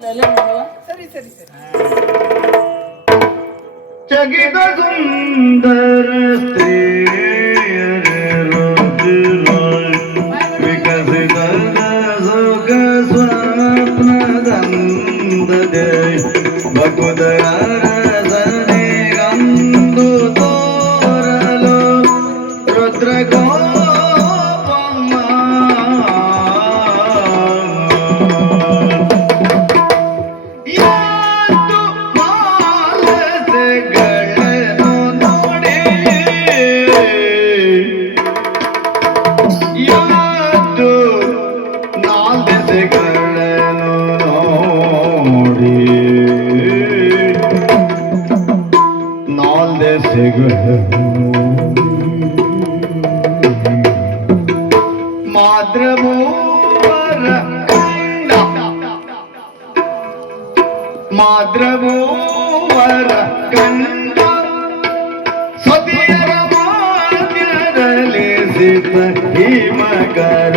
ಸರಿ ಸರಿ ಸರಿ. ಜಗಿದ ಸುಂದರ ಸ್ತ್ರೀ. ಮೂವರ ಮಾದ್ರ ಮೂವರ ಕಂಡ. ಸತಿಯರ ಮಾನ್ಯರಲಿಸಿದ ಈ ಮಗರ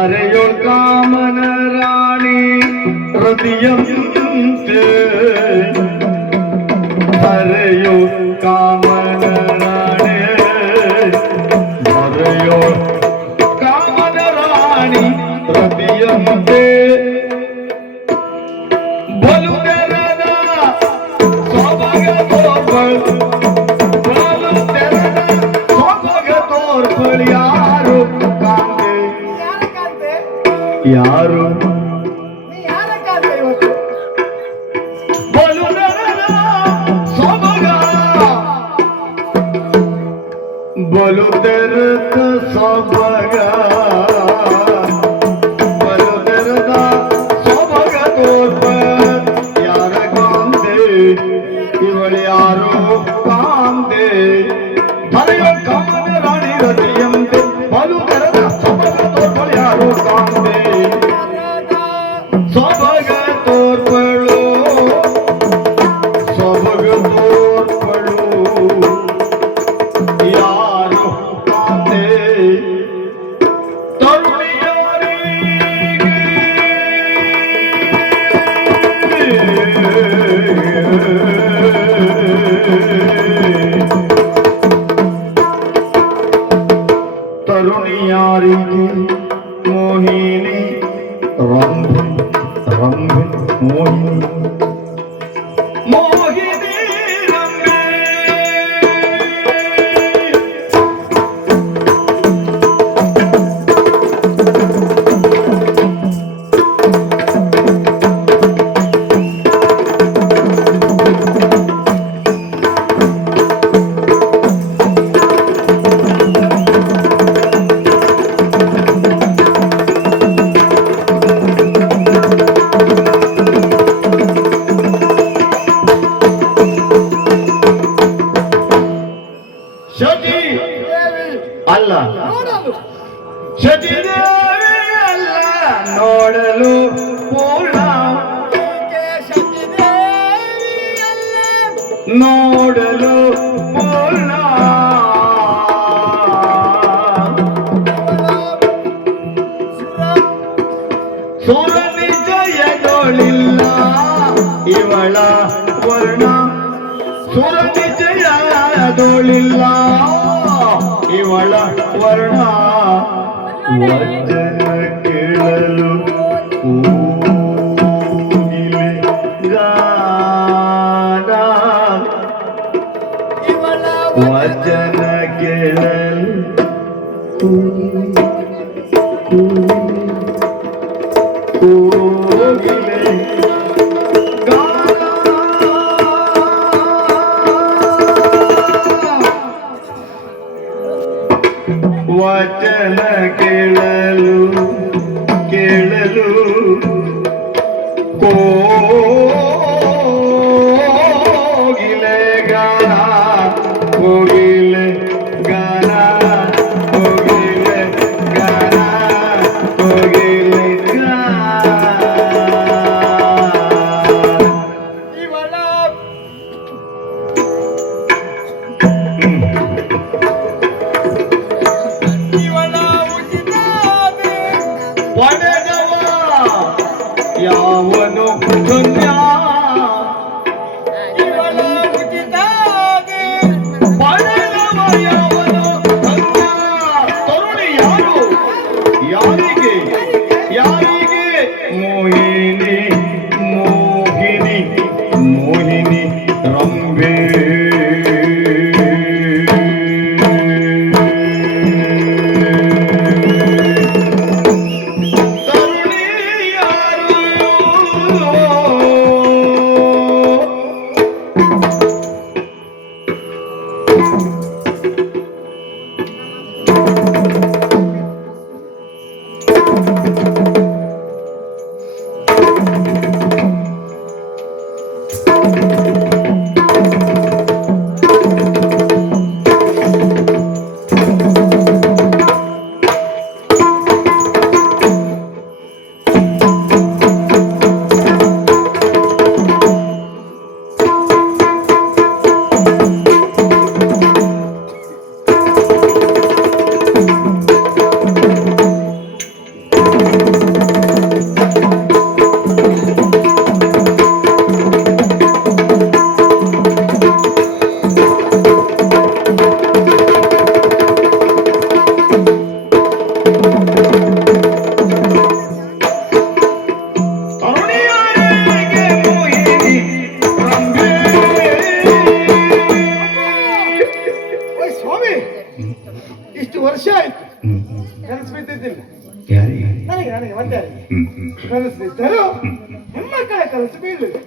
ആരയോൾ കാമന റാണി ഹൃദയം corre ಶಚಿ ಅಲ್ಲ. ಶಚಿ ಅಲ್ಲ. ನೋಡಲು ಪೂರ್ಣ. ನೋಡಲು ಪೂರ್ಣ. ಸುರ. ನಿಜಯಗಳಿಲ್ಲ ಇವಳ ತೋಳಿಲ್ಲ ಇವಳ ವರ್ಣ. ವಚನ ಕೇಳಲು ವಚನ ஜலகே পয়েন্টে ಕನಸಿದ್ದರು ಹೆಣ್ಮಕ್ಕಳ ಕನಸು ಬೀಳಿದೆ